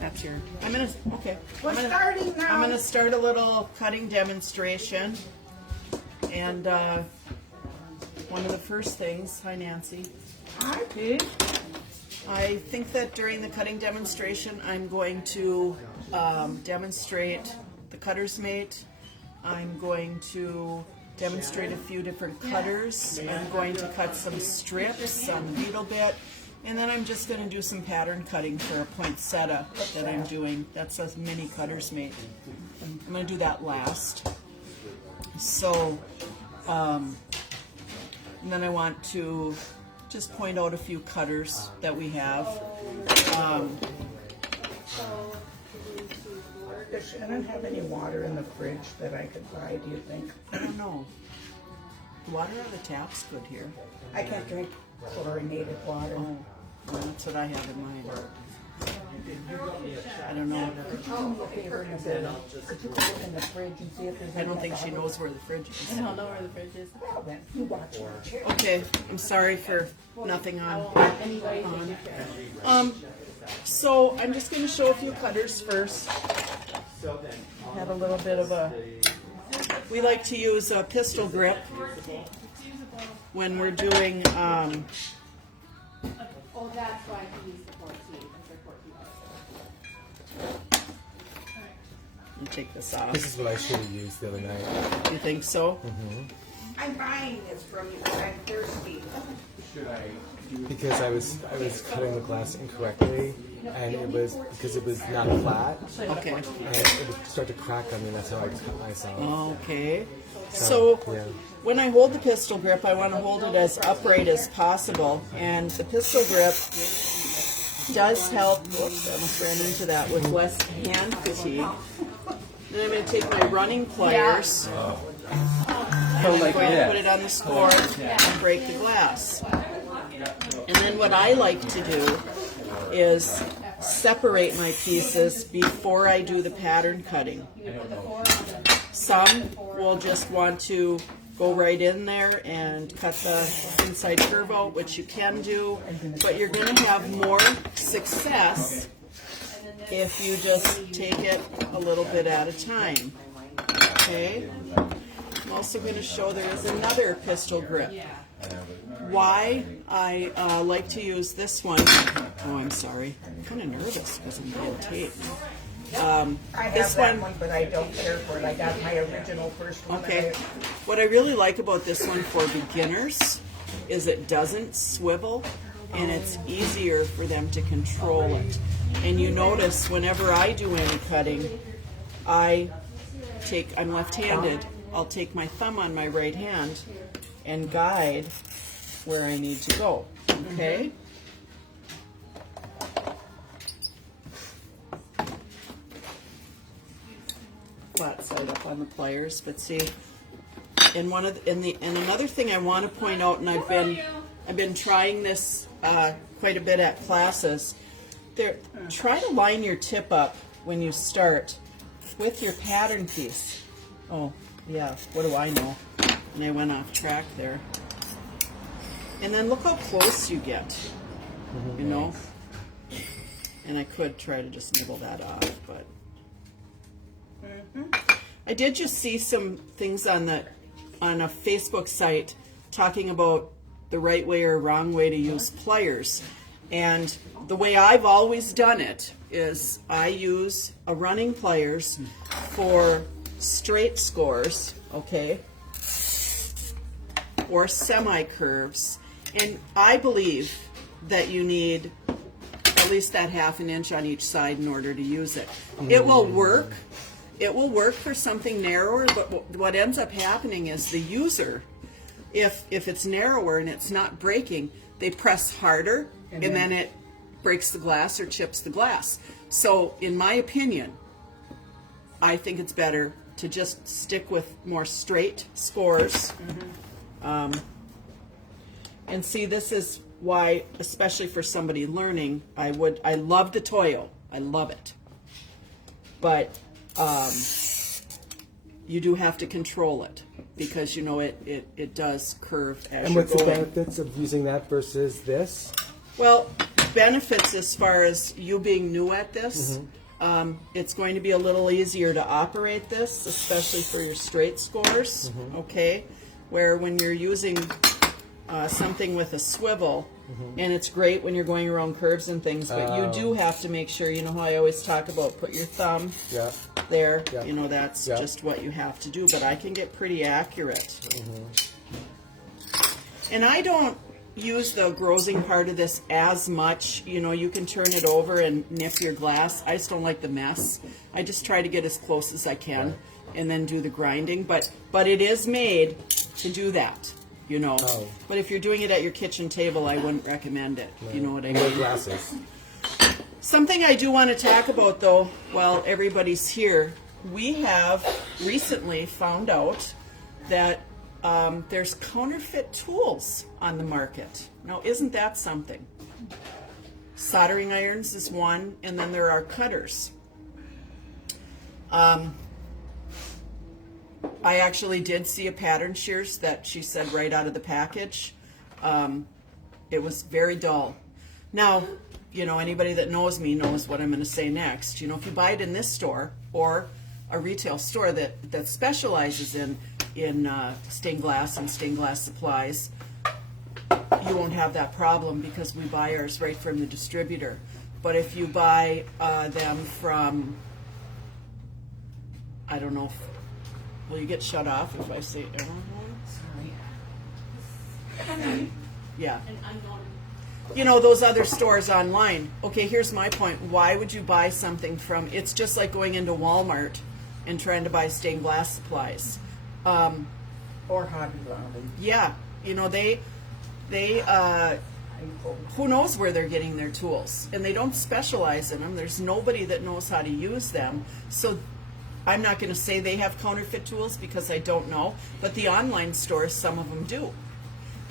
That's your. I'm gonna. Okay. We're starting now. I'm gonna start a little cutting demonstration, and one of the first things. Hi, Nancy. Hi, Pete. I think that during the cutting demonstration, I'm going to demonstrate the cutter's mate. I'm going to demonstrate a few different cutters. I'm going to cut some strips, some needle bit, and then I'm just going to do some pattern cutting for a poinsettia that I'm doing. That's a mini cutter's mate. I'm going to do that last. So, and then I want to just point out a few cutters that we have. Does Shannon have any water in the fridge that I could buy, do you think? I don't know. Water out of the tap's good here. I can't drink chlorinated water. Oh, well, that's what I have in mind. I don't know. Could you do me a favor and could you look in the fridge and see if there's I don't think she knows where the fridge is. I don't know where the fridge is. Well, then, you watch your chair. Okay, I'm sorry for nothing on. Anyway, So I'm just going to show a few cutters first. Have a little bit of a. We like to use a pistol grip when we're doing. oh, that's why he used the 14. You take this off. This is what I should have used the other night. You think so? I'm buying this from you because I'm thirsty. Because I was cutting the glass incorrectly, and it was because it was not flat, Okay. and it would start to crack on me. And that's how I cut myself. Okay. So yeah. when I hold the pistol grip, I want to hold it as upright as possible, and the pistol grip does help. Whoops, I almost ran into that with less hand fatigue. Then I'm going to take my running pliers. And I'm going to put it on the score and break the glass. And then what I like to do is separate my pieces before I do the pattern cutting. Some will just want to go right in there and cut the inside curve out, which you can do, but you're going to have more success if you just take it a little bit at a time. Okay? I'm also going to show there is another pistol grip. Why I like to use this one. Oh, I'm sorry. I'm kind of nervous because I'm being taped. I have This that one. one, but I don't care for it. I got my original first one. Okay. What I really like about this one for beginners is it doesn't swivel and it's easier for them to control it. And you notice whenever I do any cutting, I'm left-handed. I'll take my thumb on my right hand and guide where I need to go. Okay? Flat side up on the pliers, but see, and another thing I want to point out, and I've been trying this quite a bit at classes. Try to line your tip up when you start with your pattern piece. Oh, yeah. What do I know? And I went off track there. And then look how close you get. You know. And I could try to just nibble that off, but. I did just see some things on a Facebook site talking about the right way or wrong way to use pliers. And the way I've always done it is I use a running pliers for straight scores, okay, or semi-curves. And I believe that you need at least that 1/2 inch on each side in order to use it. It will work. It will work for something narrower, but what ends up happening is the user, if it's narrower and it's not breaking, they press harder and then it breaks the glass or chips the glass. So in my opinion, I think it's better to just stick with more straight scores. And see, this is why, especially for somebody learning, I love the Toyo. I love it. But you do have to control it because, you know, it does curve as And you're what's the going. benefits of using that versus this? Well, benefits as far as you being new at this. It's going to be a little easier to operate this, especially for your straight scores, okay? Where when you're using something with a swivel, and it's great when you're going around curves and things, but you do have to make sure, you know how I always talk about put your thumb Yeah. there, Yeah. you know, that's Yeah. just what you have to do, but I can get pretty accurate. And I don't use the grossing part of this as much. You know, you can turn it over and nip your glass. I just don't like the mess. I just try to get as close as I can and then do the grinding. But it is made to do that, you know. Oh. But if you're doing it at your kitchen table, I wouldn't recommend it. You know what I And wear mean? glasses. Something I do want to talk about, though, while everybody's here, we have recently found out that there's counterfeit tools on the market. Now, isn't that something? Soldering irons is one, and then there are cutters. I actually did see a pattern shears that she said right out of the package. It was very dull. Now, you know, anybody that knows me knows what I'm going to say next. You know, if you buy it in this store or a retail store that specializes in stained glass and stained glass supplies, you won't have that problem because we buy ours right from the distributor. But if you buy them from, I don't know, will you get shut off if I say Sorry. Yeah. You know, those other stores online. Okay, here's my point. Why would you buy something from, it's just like going into Walmart and trying to buy stained glass supplies. Or Hobby Lobby. Yeah, you know, they who knows where they're getting their tools, and they don't specialize in them. There's nobody that knows how to use them. So I'm not going to say they have counterfeit tools because I don't know, but the online stores, some of them do.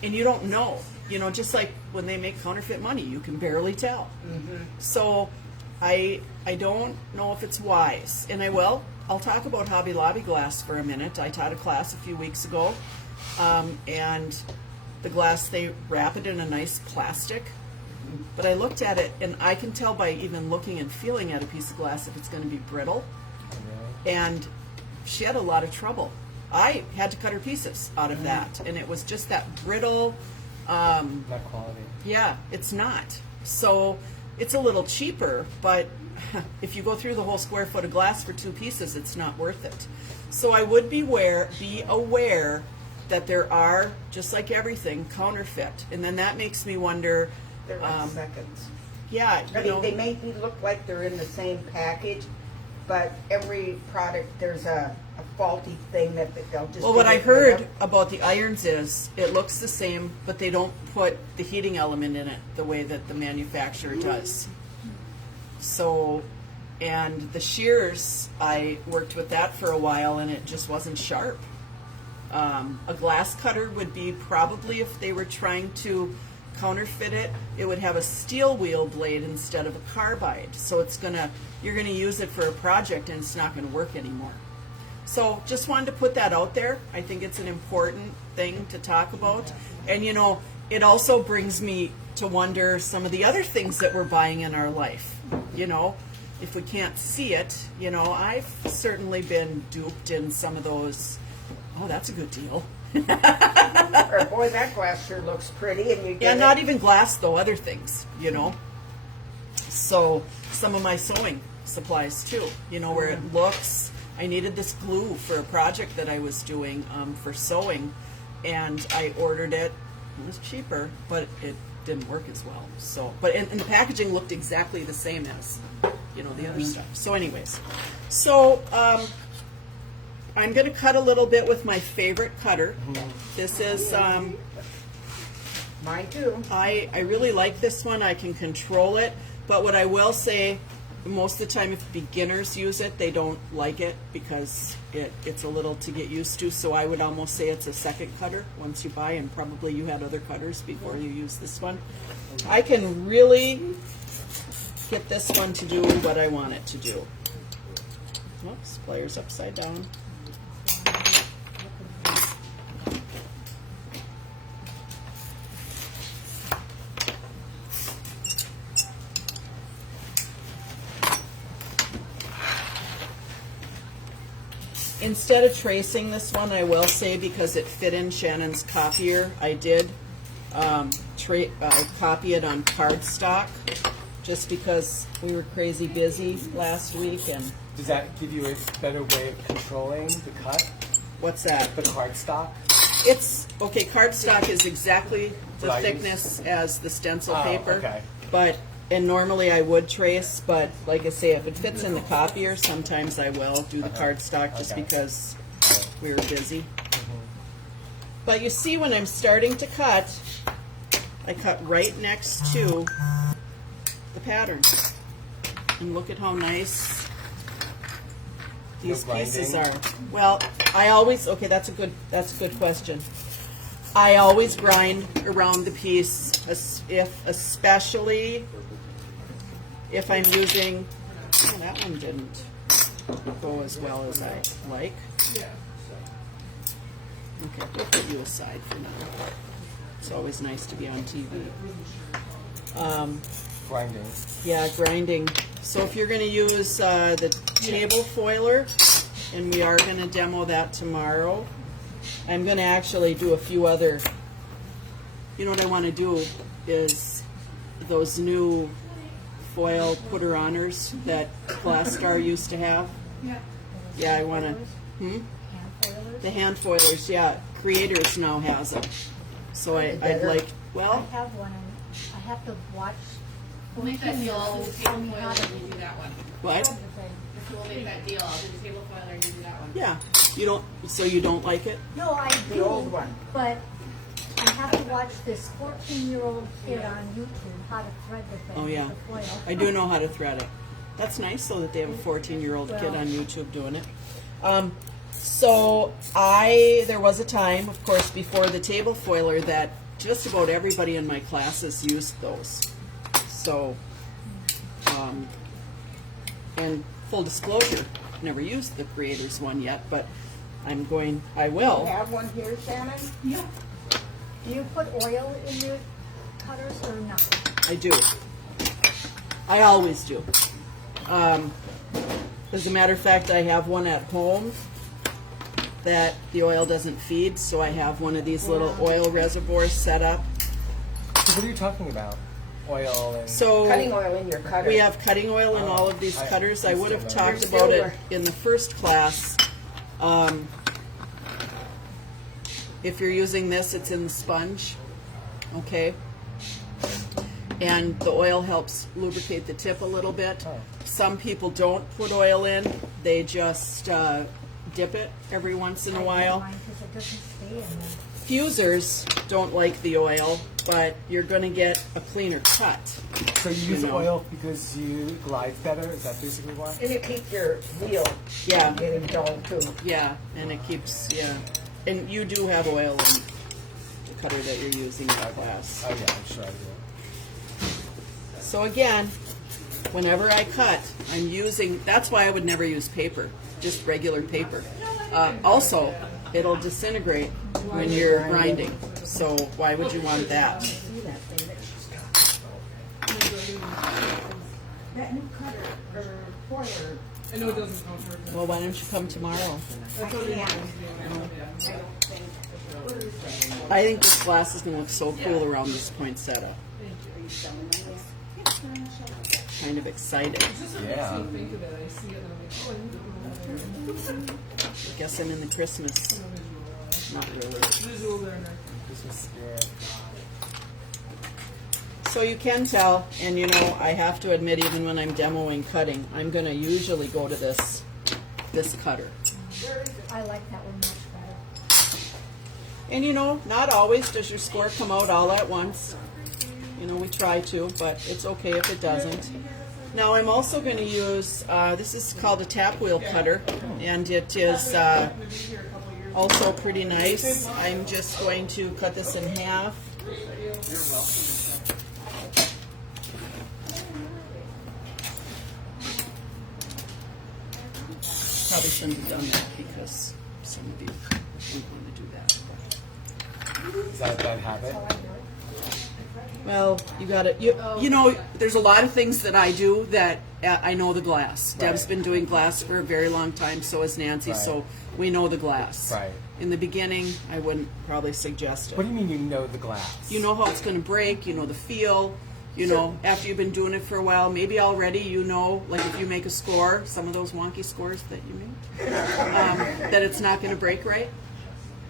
And you don't know, you know, just like when they make counterfeit money, you can barely tell. So I don't know if it's wise. And I'll talk about Hobby Lobby glass for a minute. I taught a class a few weeks ago, and the glass, they wrap it in a nice plastic. But I looked at it, and I can tell by even looking and feeling at a piece of glass if it's going to be brittle. And she had a lot of trouble. I had to cut her pieces out of that, and it was just that brittle. Not quality. Yeah, it's not. So it's a little cheaper, but if you go through the whole square foot of glass for 2 pieces, it's not worth it. So I would be aware that there are, just like everything, counterfeit. And then that makes me wonder, They're like seconds. yeah, I you mean, know, they make me look like they're in the same package, but every product, there's a faulty thing that they'll just... well, what I get rid heard of. about the irons is it looks the same, but they don't put the heating element in it the way that the manufacturer does. So, and the shears, I worked with that for a while, and it just wasn't sharp. A glass cutter would be probably, if they were trying to counterfeit it, it would have a steel wheel blade instead of a carbide. So you're gonna use it for a project, and it's not gonna work anymore. So just wanted to put that out there. I think it's an important thing to talk about. And you know, it also brings me to wonder some of the other things that we're buying in our life. You know, if we can't see it, you know, I've certainly been duped in some of those. Oh, that's a good deal. Or, boy, that glass sure looks pretty, and you get Yeah, it. not even glass though, other things, you know. So some of my sewing supplies too, you know, where it looks, I needed this glue for a project that I was doing for sewing, and I ordered it. It was cheaper, but it didn't work as well. So, but and the packaging looked exactly the same as, you know, the other stuff. So, anyways, so I'm going to cut a little bit with my favorite cutter. This is Mine too. I really like this one. I can control it, but what I will say, most of the time if beginners use it, they don't like it because it's a little to get used to. So I would almost say it's a second cutter once you buy, and probably you had other cutters before you use this one. I can really get this one to do what I want it to do. Oops, pliers upside down. instead of tracing this one, I will say, because it fit in Shannon's copier, I did copy it on cardstock, just because we were crazy busy last week. And Does that give you a better way of controlling the cut, what's that? the cardstock? It's okay. Cardstock is exactly the What I use? thickness as the stencil Oh, paper, okay. but and normally I would trace, but like I say, if it fits in the copier, sometimes I will do the cardstock just Okay. because we were busy. But you see, when I'm starting to cut, I cut right next to the pattern, and look at how nice these No pieces are. grinding? Well, I always that's a good question. I always grind around the piece, especially if I'm using. Oh, that one didn't go as well as I like. Okay, we'll put you aside for now. It's always nice to be on TV. Grinding. Yeah, grinding. So if you're going to use the table foiler, and we are going to demo that tomorrow, I'm going to actually do a few other. You know what I want to do is those new foil putter-oners that Glass Star used to have. Yeah, I want to. The hand foilers, yeah. Creators now has them. So I'd like. I Well, have one, and I have to watch. We'll make that deal, I'll do the table foiler and you do that one. what? We'll make that deal, I'll do the table foiler and you do that one. Yeah. You don't. So you don't like it? No, I The do, old one. but I have to watch this 14-year-old kid on YouTube how to thread the thing Oh, yeah. with the foil. I do know how to thread it. That's nice, though, that they have a 14-year-old kid on YouTube doing it. So there was a time, of course, before the table foiler that just about everybody in my classes used those. So, and full disclosure, never used the Creators one yet, but I You will. have one here, Shannon? Do you put oil in your cutters or not? I do. I always do. As a matter of fact, I have one at home that the oil doesn't feed, so I have one of these little oil reservoirs set up. So what are you talking about? Oil and... So Cutting oil in your cutter. we have cutting oil in all of these cutters. I would have talked You're about still it in the first class. If you're using this, it's in the sponge, okay? And the oil helps lubricate the tip a little bit. Oh. Some people don't put oil in. They just dip it every once in a while. Because it doesn't stay in there. Fusers don't like the oil, but you're going to get a cleaner cut. So you use you know. oil because you glide better? Is that basically why? And it keeps your wheel Yeah. from getting dull too. Yeah, and it keeps, yeah. And you do have oil in the cutter that you're using in class. Oh yeah, I'm sure I do. So again, whenever I cut, I'm using, that's why I would never use paper, just regular paper. Also, it'll disintegrate when you're grinding, so why would you want that? See that thing that that new cutter or foiler. Well, why don't you come tomorrow? I think this glass is going to look so cool around this poinsettia. Kind of excited. Yeah. I guess I'm in the Christmas. Not really. Christmas spirit. So you can tell, and you know, I have to admit, even when I'm demoing cutting, I'm going to usually go to this cutter. I like that one much better. And you know, not always does your score come out all at once. You know, we try to, but it's okay if it doesn't. Now I'm also going to use, this is called a tap wheel cutter, and it is also pretty nice. I'm just going to cut this in half. Probably shouldn't have done that because some of you don't want to do that. Is that a bad habit? Well, you got to, you know, there's a lot of things that I do that I know the glass. Deb's been doing glass for a very long time, so has Nancy. Right. So we know the glass. Right. In the beginning, I wouldn't probably suggest it. What do you mean you know the glass? You know how it's going to break, you know the feel, you know, after you've been doing it for a while, maybe already you know, like if you make a score, some of those wonky scores that you make, that it's not going to break right?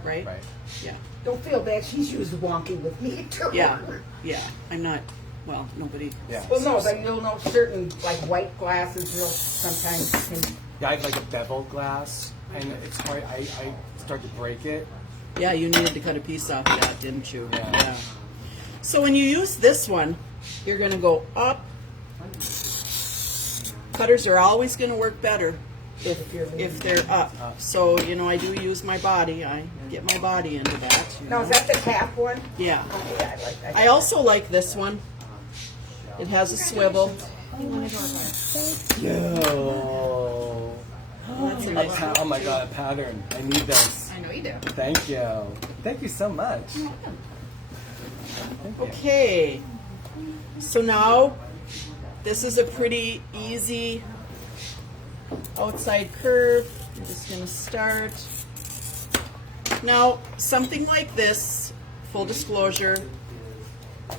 Right? Right. Yeah. Don't feel bad. She's used wonky with me too. Yeah. Yeah. I'm not, well, nobody. Yeah. Well, no, but you'll know certain like white glasses will sometimes can. Yeah, I had like a beveled glass, and it's hard. I start to break it. Yeah, you needed to cut a piece off of that, didn't you? Yeah. So when you use this one, you're going to go up. Cutters are always going to work better if they're up. So, you know, I do use my body. I get my body into that. you Now, know. is that the tap one? Yeah. Okay, I like that. I also like this one. It has a swivel. Yo. That's a nice one. Oh my god, a pattern. I need this. I know you do. Thank you. Thank you so much. Thank you. Okay. So now, this is a pretty easy outside curve. I'm just going to start. Now, something like this, full disclosure,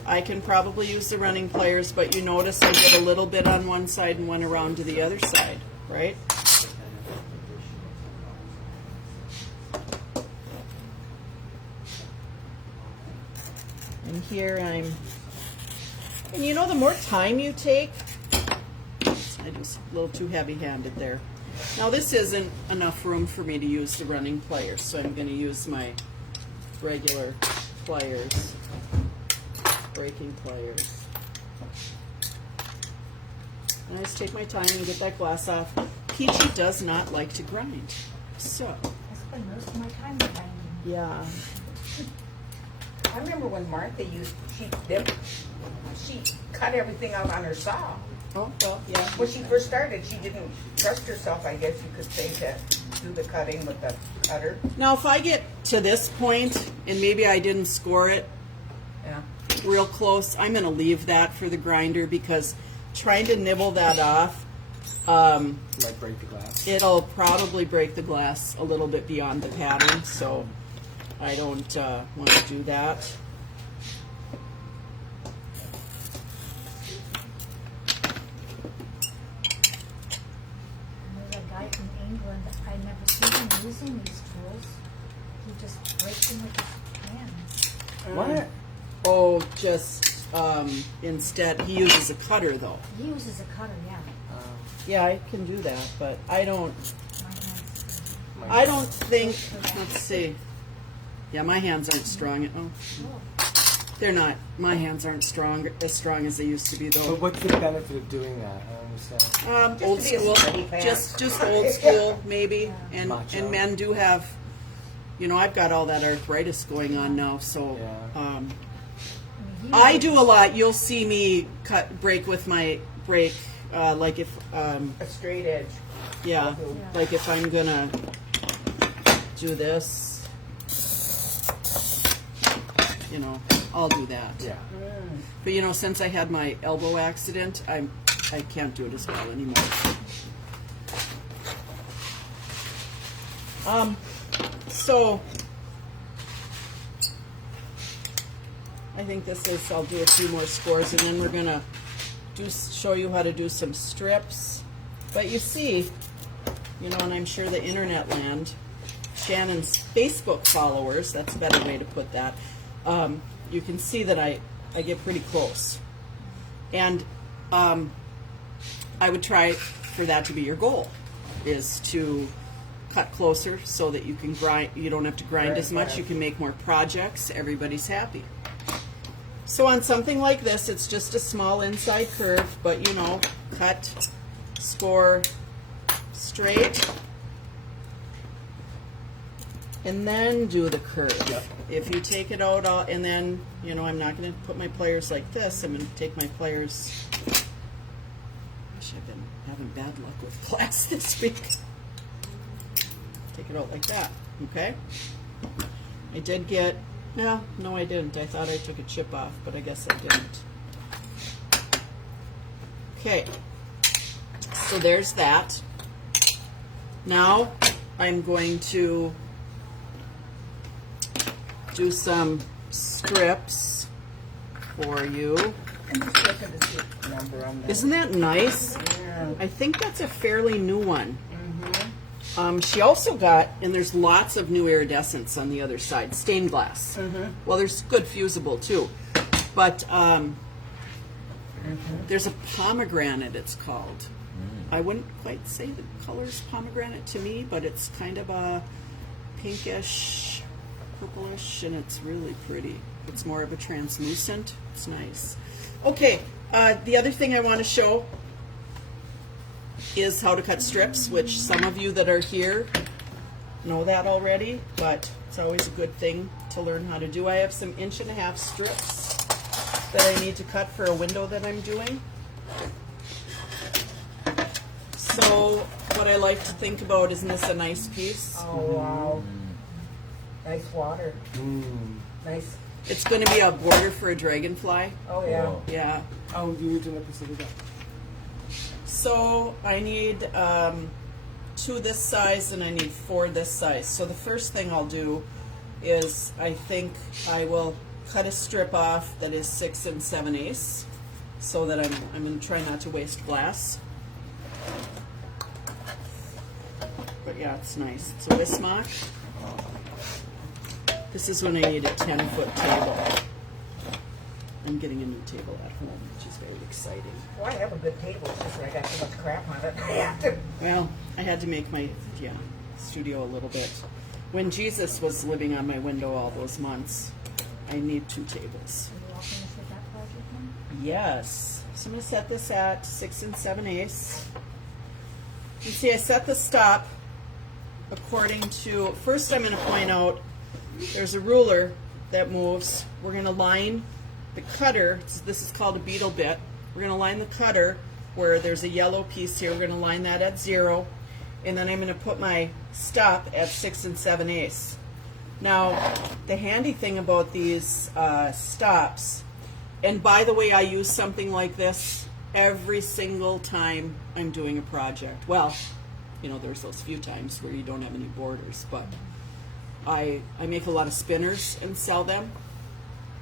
I can probably use the running pliers, but you notice I did a little bit on one side and went around to the other side, right? And here I'm, and you know, the more time you take, I was a little too heavy-handed there. Now this isn't enough room for me to use the running pliers, so I'm going to use my regular pliers, breaking pliers. And I just take my time and get that glass off. Peachy does not like to grind, so I spend most of my time grinding. yeah. I remember when Martha used she cut everything out on her saw. Oh well, yeah. When she first started, she didn't trust herself, I guess you could say, to do the cutting with the cutter. Now if I get to this point and maybe I didn't score it Yeah. real close, I'm going to leave that for the grinder because trying to nibble that off, Like break the glass. it'll probably break the glass a little bit beyond the pattern, so I don't want to do that. There's a guy from England, I never seen him using these tools. He just breaks them with his hands. What? Oh, just instead, he uses a cutter though. He uses a cutter, yeah. Yeah, I can do that, but I don't. My hands. I don't think. Let's see. Yeah, my hands aren't strong. Oh, they're not. My hands aren't as strong as they used to be But though. what's the benefit of doing that? I don't understand. Old to be a school, sweaty pants. just old school maybe, and Macho. men do have. You know, I've got all that arthritis going on now, so Yeah. I do a lot. You'll see me break with my break, like if A straight edge. yeah, like if I'm gonna do this, you know, I'll do that. Yeah. But you know, since I had my elbow accident, I can't do it as well anymore. So I think this is. I'll do a few more scores, and then we're gonna show you how to do some strips. But you see, you know, and I'm sure the internet land, Shannon's Facebook followers, that's a better way to put that, you can see that I get pretty close. And I would try for that to be your goal, is to cut closer so that you can grind, you don't have to grind as much, you can make more projects, everybody's happy. So on something like this, it's just a small inside curve, but you know, cut, score straight, and then do the curve. Yep. If you take it out, and then, you know, I'm not going to put my pliers like this. I'm going to take my pliers. Gosh, I've been having bad luck with class this week. Take it out like that, okay? I did get, no, I didn't. I thought I took a chip off, but I guess I didn't. Okay, so there's that. Now, I'm going to do some strips for you. I'm just looking to see the number on that. Isn't that nice? Yeah. I think that's a fairly new one. She also got, and there's lots of new iridescents on the other side, stained glass. Well, there's good fusible too, but there's a pomegranate, it's called. I wouldn't quite say the color's pomegranate to me, but it's kind of a pinkish, purplish, and it's really pretty. It's more of a translucent. It's nice. Okay, the other thing I want to show is how to cut strips, which some of you that are here know that already, but it's always a good thing to learn how to do. I have some 1.5-inch strips that I need to cut for a window that I'm doing. So what I like to think about, isn't this a nice piece? Oh, wow. Nice water. Nice. It's going to be a border for a dragonfly. Oh, yeah. Yeah. Oh, you need to let this other go. So I need 2 this size and I need 4 this size. So the first thing I'll do is I think I will cut a strip off that is 6 7/8 so that I'm going to try not to waste glass. But yeah, it's nice. It's a Wismach. This is when I need a 10-foot table. I'm getting a new table at home, which is very exciting. Well, I have a good table. It's just that I got too much crap on it. I have to. Well, I had to make my studio a little bit. When Jesus was living on my window all those months, I need 2 tables. Are you all finished with that project then? Yes. So I'm going to set this at 6 7/8. You see, I set the stop according to, first I'm going to point out there's a ruler that moves. We're going to line the cutter, this is called a beetle bit. We're going to line the cutter where there's a yellow piece here. We're going to line that at 0. And then I'm going to put my stop at 6 7/8. Now, the handy thing about these stops, and by the way, I use something like this every single time I'm doing a project. Well, you know, there's those few times where you don't have any borders, but I make a lot of spinners and sell them,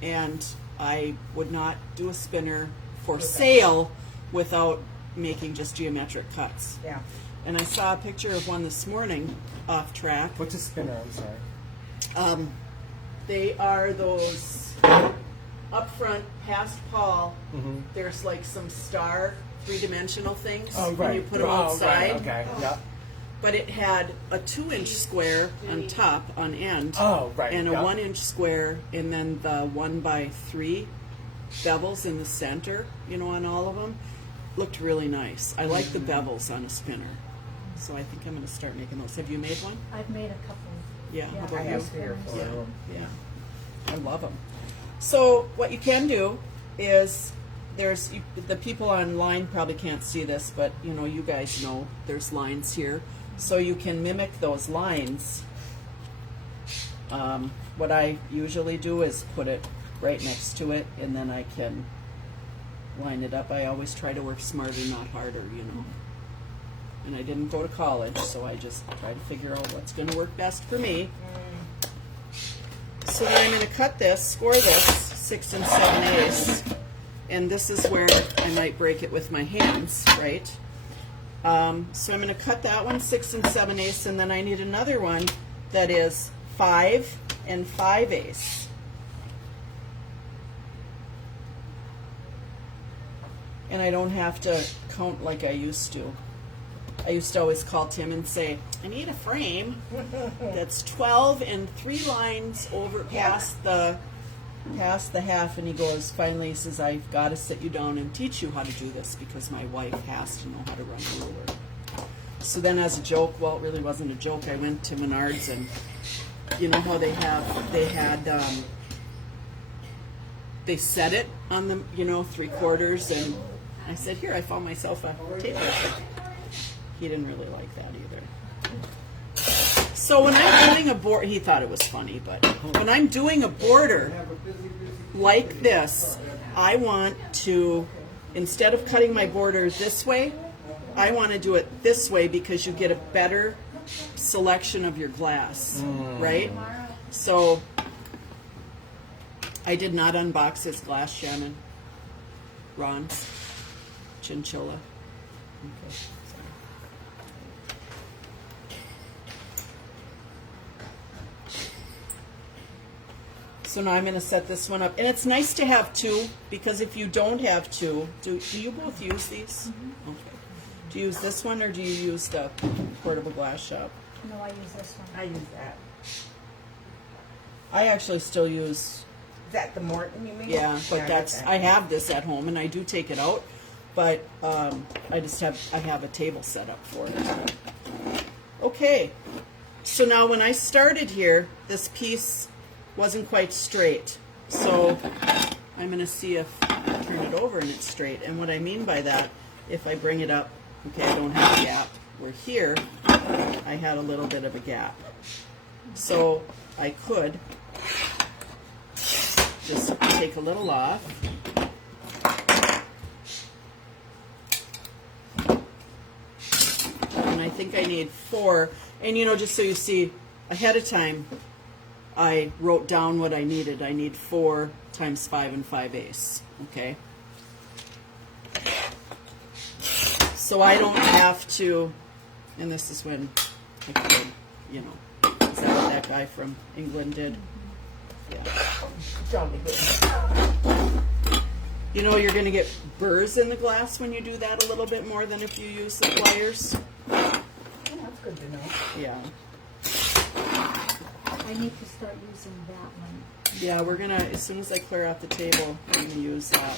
and I would not do a spinner for sale without making just geometric cuts. Yeah. And I saw a picture of one this morning off track. What's a spinner? I'm sorry. They are those up front past Paul. There's like some star 3-dimensional things when you put them outside. Right. Okay. Yeah. But it had a 2-inch square on top, on end, Oh, right. and a yeah. 1-inch square, and then the 1x3 bevels in the center, you know, on all of them. Looked really nice. I like the bevels on a spinner. So I think I'm going to start making those. Have you made one? I've made a couple. Yeah. How Yeah. about I you? have 3 or 4 of them. Yeah. I love them. So what you can do is the people online probably can't see this, but you know, you guys know there's lines here. So you can mimic those lines. What I usually do is put it right next to it, and then I can line it up. I always try to work smarter, not harder, you know. And I didn't go to college, so I just try to figure out what's going to work best for me. So then I'm going to cut this, score this 6 7/8, and this is where I might break it with my hands, right? So I'm going to cut that one 6 7/8, and then I need another one that is 5 5/8. And I don't have to count like I used to. I used to always call Tim and say, I need a frame that's 12 and 3 lines over past the half, and he goes, finally he says, I've got to sit you down and teach you how to do this because my wife has to know how to run a ruler. So then as a joke, well, it really wasn't a joke, I went to Menards, and you know how they set it on the, you know, 3/4, and I said, here, I found myself a tape measure. He didn't really like that either. So when I'm doing a border, he thought it was funny, but when I'm doing a border like this, I want to, instead of cutting my border this way, I want to do it this way because you get a better selection of your glass, right? So I did not unbox this glass, Shannon. Ron, chinchilla. Okay. So now I'm going to set this one up. And it's nice to have two, because if you don't have two, do you both use these? Okay. Do you use this one, or do you use the portable glass shop? No, I use this one. I use that. I actually still use, Is that the Morton you mean? yeah, but I that's, got I have this at home, and I do take it out, but I have a table set up for it. Okay. So now when I started here, this piece wasn't quite straight. So I'm going to see if I turn it over and it's straight. And what I mean by that, if I bring it up, okay, I don't have a gap. Where here, I had a little bit of a gap. So I could just take a little off. And I think I need 4. And you know, just so you see, ahead of time, I wrote down what I needed. I need 4 times 5 and 5/8. Okay. So I don't have to, and this is when I could, you know, is that what that guy from England did? Yeah. Jolly good. You know, you're going to get burrs in the glass when you do that a little bit more than if you use the pliers. Oh, that's good to know. Yeah. I need to start using that one. Yeah, we're going to, as soon as I clear out the table, I'm going to use that.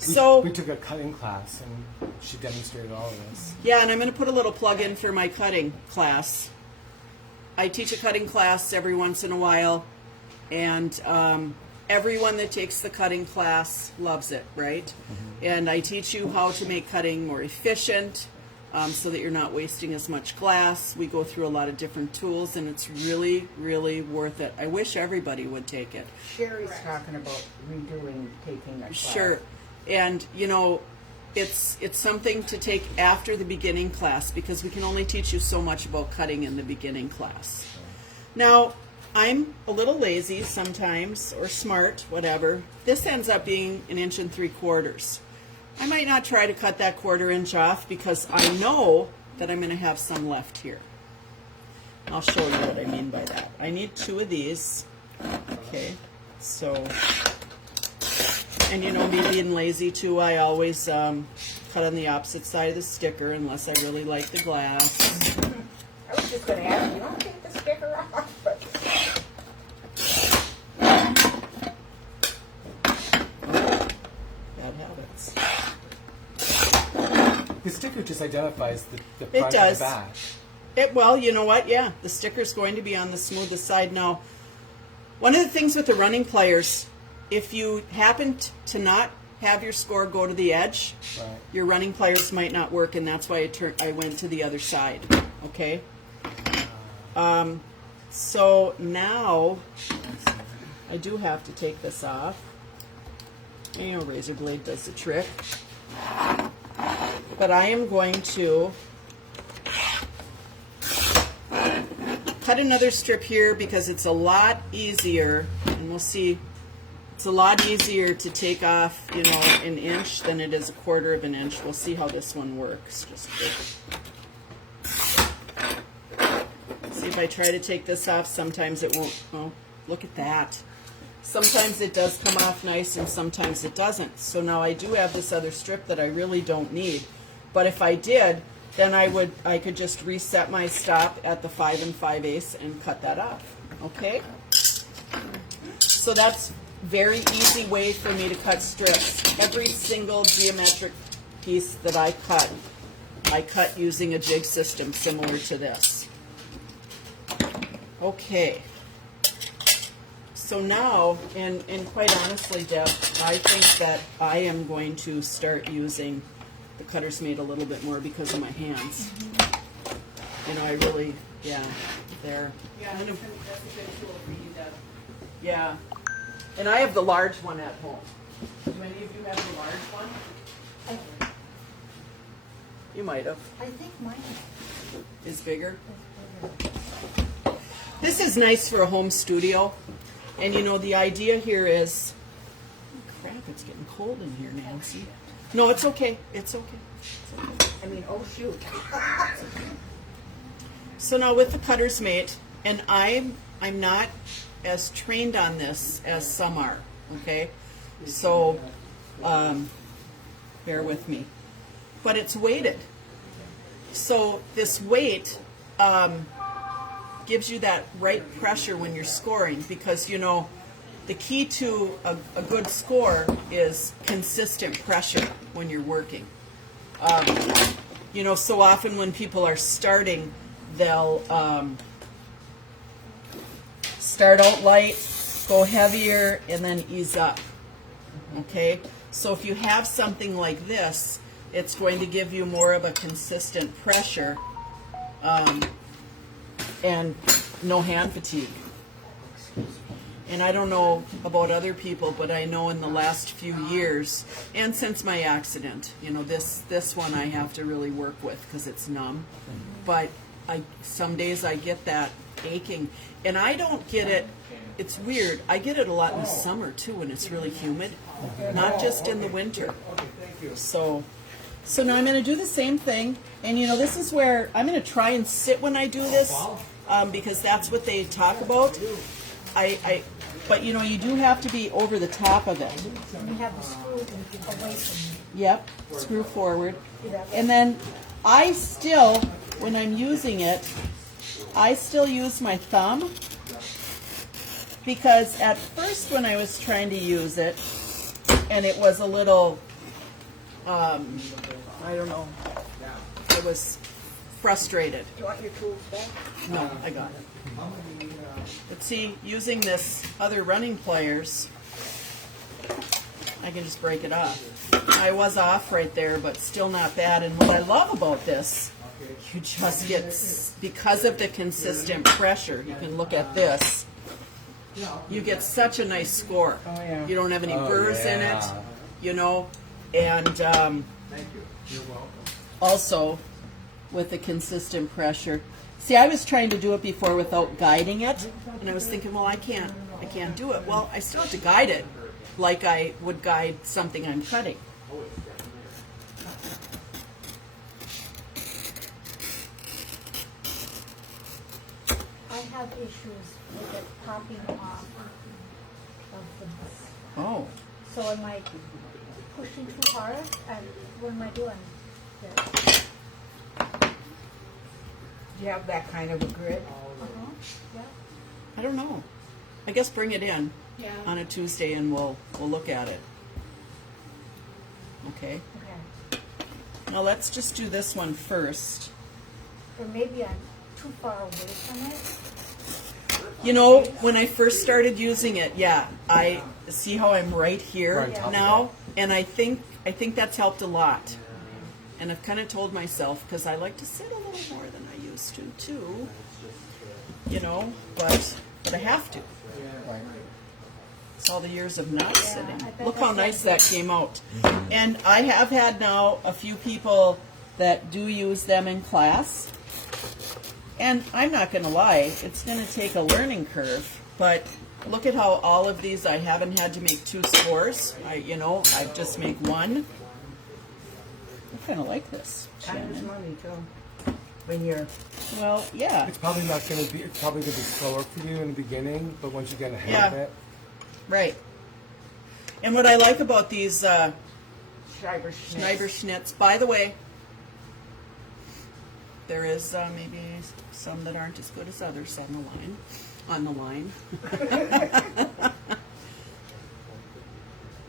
We So, took a cutting class, and she demonstrated all of this. yeah, and I'm going to put a little plug in for my cutting class. I teach a cutting class every once in a while, and everyone that takes the cutting class loves it, right? And I teach you how to make cutting more efficient, so that you're not wasting as much glass. We go through a lot of different tools, and it's really, really worth it. I wish everybody would take it. Sherry's talking about taking that class. Sure. And, you know, it's something to take after the beginning class, because we can only teach you so much about cutting in the beginning class. Now, I'm a little lazy sometimes, or smart, whatever. This ends up being 1 3/4 inches. I might not try to cut that 1/4 inch off, because I know that I'm going to have some left here. I'll show you what I mean by that. I need 2 of these. Okay, so, and you know, me being lazy too, I always cut on the opposite side of the sticker unless I really like the glass. I was just going to ask you, don't take the sticker off, but Bad habits. The sticker just identifies the It front does. and the back. Well, you know what? Yeah, the sticker's going to be on the smoothest side. Now, one of the things with the running pliers, if you happen to not have your score go to the edge, Right. your running pliers might not work, and that's why I went to the other side. Okay? So now I do have to take this off. And, you know, razor blade does the trick. But I am going to cut another strip here, because it's a lot easier, and we'll see, it's a lot easier to take off, you know, 1 inch than it is 1/4 of an inch. We'll see how this one works. Just see if I try to take this off, sometimes it won't. Oh, look at that. Sometimes it does come off nice, and sometimes it doesn't. So now I do have this other strip that I really don't need. But if I did, then I could just reset my stop at the 5 and 5/8 and cut that off. Okay? So that's very easy way for me to cut strips. Every single geometric piece that I cut using a jig system similar to this. Okay. So now, and quite honestly, Deb, I think that I am going to start using the Cutter's Mate a little bit more because of my hands. You know, I really, yeah, they're kind of, that's a good tool for you, Deb. yeah. And I have the large one at home. Do any of you have the large one? You might have. I think mine. is bigger. This is nice for a home studio. And you know, the idea here is, crap, it's getting cold in here, Nancy. No, it's okay. It's okay. It's okay. I mean, oh shoot. So now with the cutter's mate, and I'm not as trained on this as some are, okay? So bear with me. But it's weighted. So this weight gives you that right pressure when you're scoring, because you know the key to a good score is consistent pressure when you're working. You know, so often when people are starting, they'll start out light, go heavier, and then ease up. Okay? So if you have something like this, it's going to give you more of a consistent pressure and no hand fatigue. And I don't know about other people, but I know in the last few years, and since my accident, you know, this one I have to really work with because it's numb. But some days I get that aching, and I don't get it. It's weird. I get it a lot in the summer too, when it's really humid, not just in the winter. So now I'm going to do the same thing, and you know, this is where I'm going to try and sit when I do this, because that's what they talk about. But you know, you do have to be over the top of it. And you have the screw away from you. Yep, screw forward. And then I still, when I'm using it, I still use my thumb, because at first when I was trying to use it, and it was a little, I don't know, I was frustrated. Do you want your tools back? No, I got it. But see, using this other running pliers, I can just break it off. I was off right there, but still not bad. And what I love about this, you just get, because of the consistent pressure, you can look at this, you get such a nice score. Oh, yeah. You don't have any burrs in it, you know, and also with the consistent pressure. See, I was trying to do it before without guiding it, and I was thinking, well, I can't do it. Well, I still have to guide it like I would guide something I'm cutting. I have issues with it popping off of the bus. Oh, So am I pushing too hard? And what am I doing? There. Do you have that kind of a grid? Yeah. I don't know. I guess bring it in Yeah. on a Tuesday and we'll look at it. Okay. Okay. Now let's just do this one first. Or maybe I'm too far away from it. You know, when I first started using it, yeah, I see how I'm right here Right on top of now, and I think that's helped a lot. And I've kind of told myself, because I like to sit a little more than I used to too, you know, but I have to. Right. It's all the years of not sitting. I bet Look how that's nice like- that came out. And I have had now a few people that do use them in class. And I'm not going to lie, it's going to take a learning curve. But look at how all of these, I haven't had to make 2 scores. I just make 1. I kind of like this, Time is Shannon. money too. When you're Well, yeah. It's probably not going to be. It's probably going to be slower for you in the beginning, but once you get ahead of Yeah. it, Right. And what I like about these Schreiber Schneider-Schnitz, by the way, there is maybe some that aren't as good as others on the line.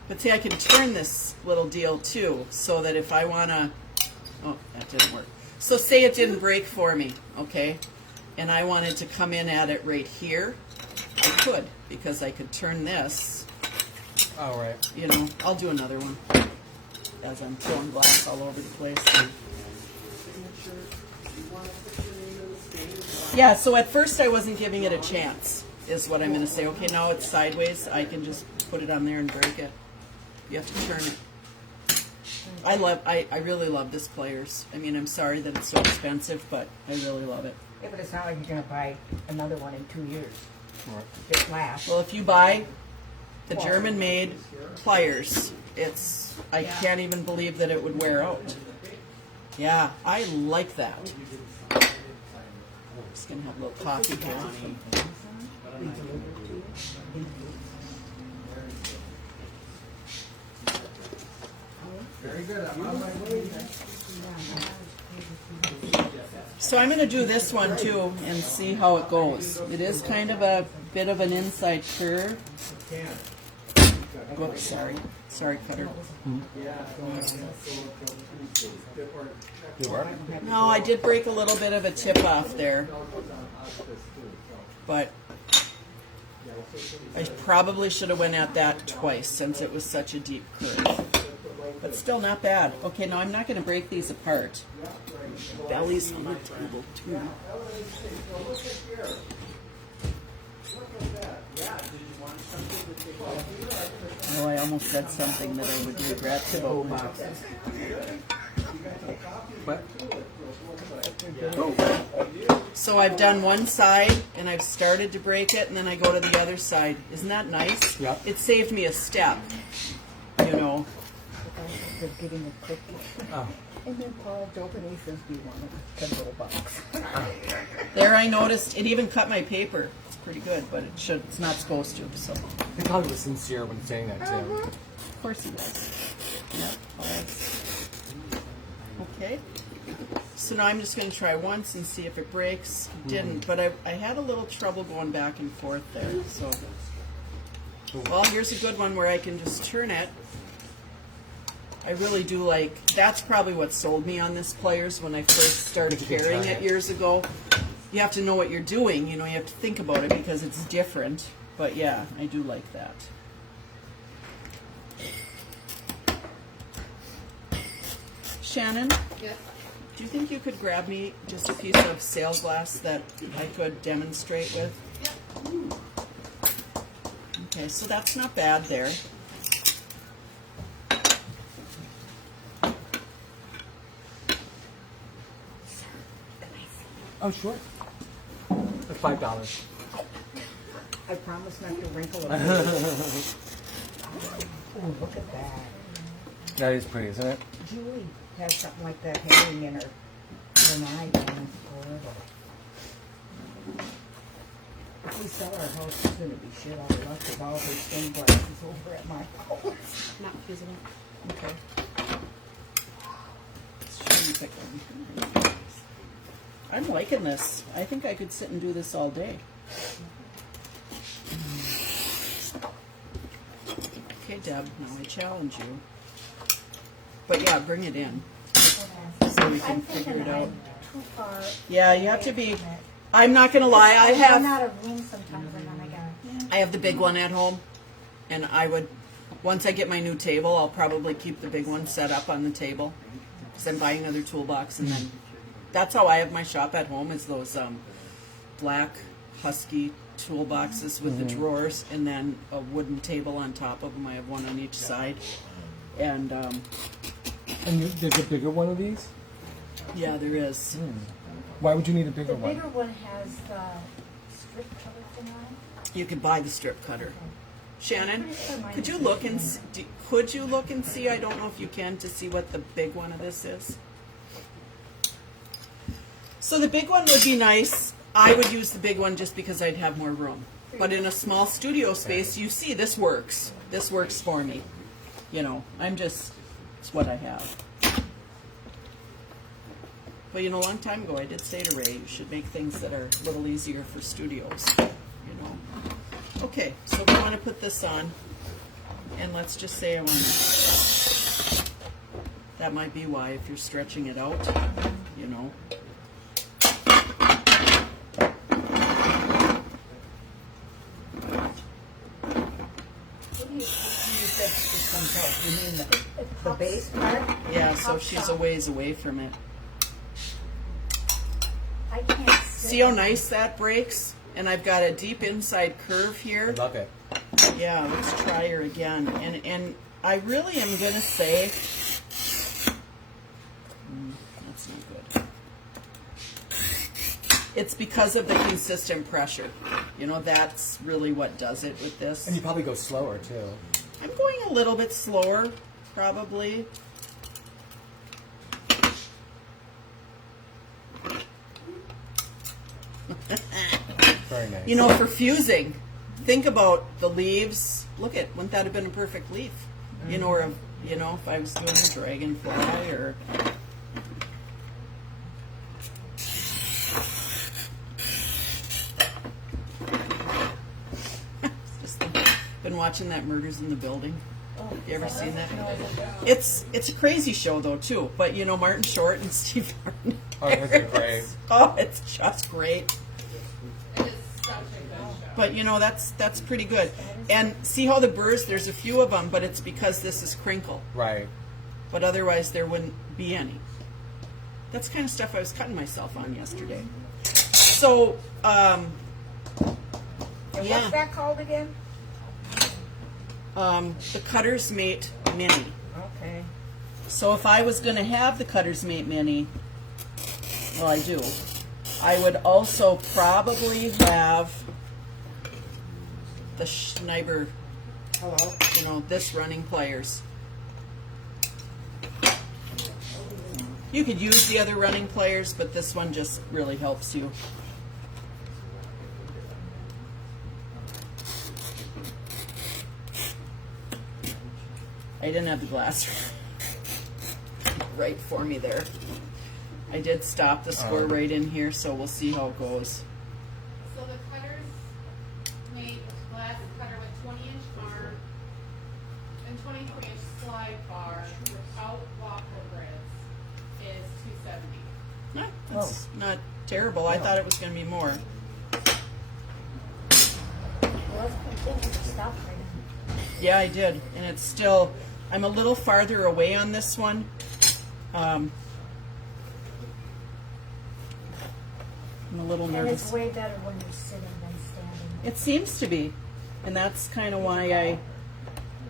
But see, I can turn this little deal too, so that if I want to, oh, that didn't work. So say it didn't break for me, okay? And I wanted to come in at it right here, I could, because I could turn this, all right. you know. I'll do another one as I'm throwing glass all over the place. Yeah, so at first I wasn't giving it a chance, is what I'm going to say. Okay, now it's sideways. I can just put it on there and break it. You have to turn it. I really love this pliers. I mean, I'm sorry that it's so expensive, but I really love it. Yeah, but it's not like you're gonna buy another one in 2 years. It lasts. Well, if you buy the German-made pliers, I can't even believe that it would wear out. Yeah, I like that. Just gonna have a little coffee here. So I'm going to do this one too and see how it goes. It is kind of a bit of an inside curve. Whoops, sorry. Sorry, Cutter. No, I did break a little bit of a tip off there. But I probably should have went at that twice since it was such a deep curve. But still not bad. Okay, now I'm not going to break these apart. Belly's on the table too. Oh, I almost said something that I would regret about boxes. What? So I've done one side and I've started to break it and then I go to the other side. Isn't that nice? Yeah. It saved me a step, you know. They're getting a cookie. Oh. And then Paul Dobany says, do you want a little box? There I noticed it even cut my paper. It's pretty good, but it's not supposed to, so. He probably was sincere when saying that too. Of course he was. Yep. Okay. So now I'm just going to try once and see if it breaks. It didn't, but I had a little trouble going back and forth there. So, well, here's a good one where I can just turn it. I really do like, that's probably what sold me on this pliers when I first started carrying it years ago. You have to know what you're doing, you know, you have to think about it because it's different. But yeah, I do like that. Shannon? Yes. Do you think you could grab me just a piece of sail glass that I could demonstrate with? Okay, so that's not bad there. Oh, sure. For $5. I promise not to wrinkle it. Oh, look at that. That is pretty, isn't it? Julie has something like that hanging in her night. If we sell our house, it's going to be shit out of luck with all her stained glasses over at my house. Not using it. Okay. I'm liking this. I think I could sit and do this all day. Okay, Deb, now I challenge you. But yeah, bring it in so we can figure it out. Too far. Yeah, you have to away be. from it. I'm not gonna lie. I run have out of room sometimes, and then I have the big one at home, and I would. Once I get my new table, I'll probably keep the big one set up on the table because I'm buying another toolbox, and then that's how I have my shop at home. Is those black Husky toolboxes with the drawers, and then a wooden table on top of them. I have one on each side, and And there's a bigger one of these? yeah, there is. Why would you need a bigger The one? bigger one has the strip cover thing on it. You could buy the strip cutter. Shannon, Pretty sure mine could you is look and 15. could you look and see? I don't know if you can to see what the big one of this is. So the big one would be nice. I would use the big one just because I'd have more room. But in a small studio space, you see this works. This works for me. You know, it's what I have. But you know, a long time ago, I did say to Ray, you should make things that are a little easier for studios. You know. Okay, so we want to put this on, and let's just say I want to. That might be why if you're stretching it out, you know. You said this comes out. You mean the base part? Yeah, so she's a ways away from it. I can't See how nice that breaks? And I've got a deep inside curve I here. love it. Yeah, let's try her again. And I really am going to say That's not good. It's because of the consistent pressure. You know, that's really what does it with this. And you probably go slower too. I'm going a little bit slower, probably. Very nice. You know, for fusing, think about the leaves. Look at, wouldn't that have been a perfect leaf? You know, or you know, if I was doing a dragonfly or. Just been watching that Murders in the Building. You ever seen that? It's a crazy show though too. But you know, Martin Short and Steve Martin. Oh, they're great. Oh, it's just great. It is such a good show. But you know, that's pretty good. And see how the burrs, there's a few of them, but it's because this is crinkle. Right. But otherwise there wouldn't be any. That's the kind of stuff I was cutting myself on yesterday. So, And yeah. what's that called again? The Cutter's Mate Mini. Okay. So if I was going to have the Cutter's Mate Mini, well, I do, I would also probably have the Schneider, Hello? you know, this running pliers. You could use the other running pliers, but this one just really helps you. I didn't have the glass right for me there. I did stop the score right in here, so we'll see how it goes. So the cutters made glass cutter with 20-inch arm and 23-inch slide bar without waffle grids is $270. No, that's not terrible. I thought it was going to be more. Well, it's pretty good to stop right now. Yeah, I did, and it's still. I'm a little farther away on this one. I'm a little And nervous. it's way better when you're sitting than standing. It seems to be, and that's kind of why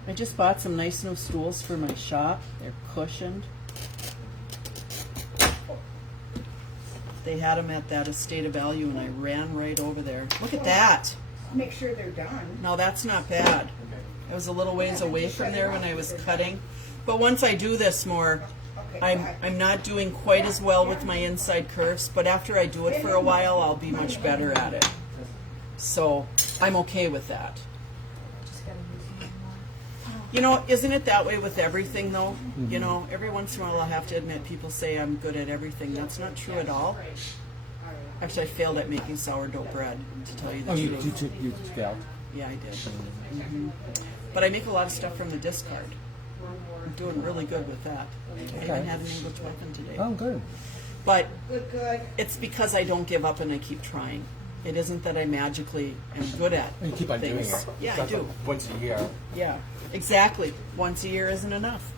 I just bought some nice new stools for my shop. They're cushioned. They had them at that Estate of Value, and I ran right over there. Look at that. Make sure they're done. No, that's not bad. I was a little ways away from there when I was cutting. But once I do this more, I'm not doing quite as well with my inside curves, but after I do it for a while, I'll be much better at it. So I'm okay with that. Just gotta use one more. You know, isn't it that way with everything, though? You know, every once in a while I'll have to admit people say I'm good at everything. That's not true at all. Actually, I failed at making sourdough bread, to tell you the truth. you scaled. Yeah, I did. But I make a lot of stuff from the discard. I'm doing really good with that. I even had an English muffin today. Oh, good. But Good. it's because I don't give up and I keep trying. It isn't that I magically am good at And you keep on things. doing it. Yeah, I That's do. like once a year. Yeah, exactly. Once a year isn't enough.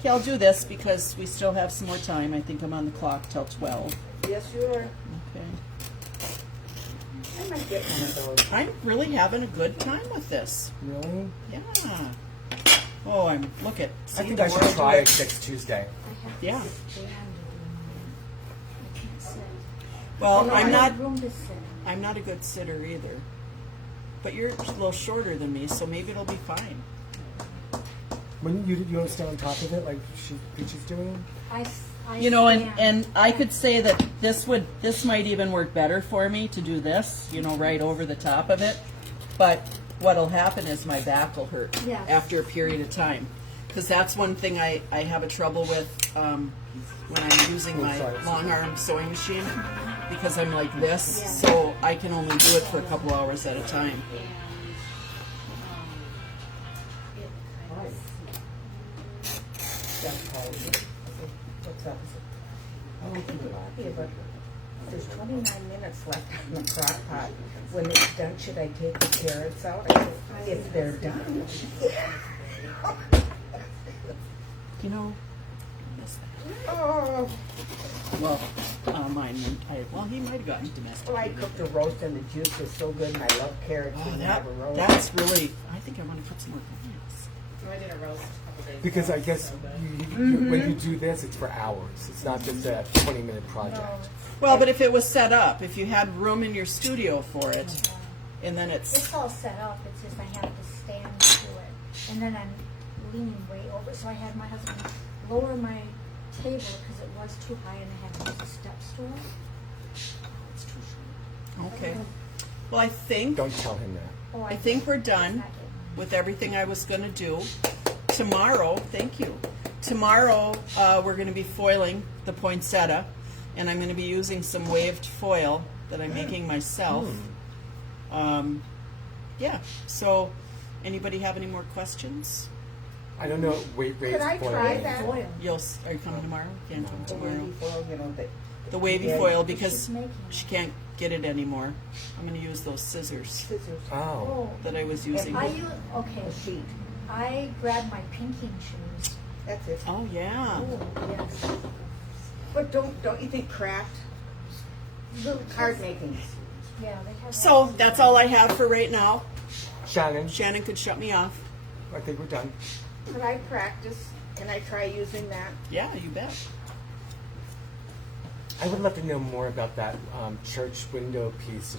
Okay, I'll do this because we still have some more time. I think I'm on the clock till 12. Yes, you are. Okay. I might get one of those. I'm really having a good time with this. Really? Yeah. Oh, I'm look at. See, I think the I more should do try it- it next Tuesday. I have Yeah. to stand to do mine. I can't sit. Well, I I'm don't not. have room to sit. I'm not a good sitter either. But you're a little shorter than me, so maybe it'll be fine. When you don't stand on top of it like Peach is doing. I You know, stand. and I could say that this might even work better for me to do this, you know, right over the top of it. But what'll happen is my back will hurt Yes. after a period of time. Because that's one thing I have a trouble with when I'm using my long arm sewing machine, because I'm like this, Yeah. so I can only do it for a couple hours at a time. What's up? Yeah, but there's 29 minutes left on the crock pot. When it's done, should I take the carrots out? I said, if they're done. You know, I miss that. Oh, Well, mine. Well, he might have gotten domestic. well, I cooked a roast and the juice was so good, and I love carrots Oh, when you have a roast. that's really. I think I want to put some more onions. I did a roast a couple days Because ago. I guess when you do this, it's for hours. It's not just a 20-minute project. No, Well, but if it was set up, if you had room in your studio for it, and then it's it's all set up, it's just I have to stand to it. And then I'm leaning way over, so I had my husband lower my table because it was too high and I had to use a step stool. It's too short. okay. Well, I think Don't tell him that. Oh, I think we're done Not good. with everything I was going to do. Tomorrow, thank you. Tomorrow, we're going to be foiling the poinsettia, and I'm going to be using some waved foil that I'm making myself. Yeah. So, anybody have any more questions? I don't know. Wait, Could I try that? Foil. Are you coming tomorrow? Can't come The tomorrow. wavy foil, you know, The wavy Yeah. foil because She's making she can't get it anymore. I'm going to use those scissors scissors. Oh. Oh, that I was using. I use, okay, Sheet. I grabbed my pinking shoes. That's it. Oh yeah. Oh, yes. But don't you think craft, little card making? Yeah, they have. So that's all I have for right now. Shannon, Shannon could shut me off. I think we're done. Could I practice? Can I try using that? Yeah, you bet. I would love to know more about that church window piece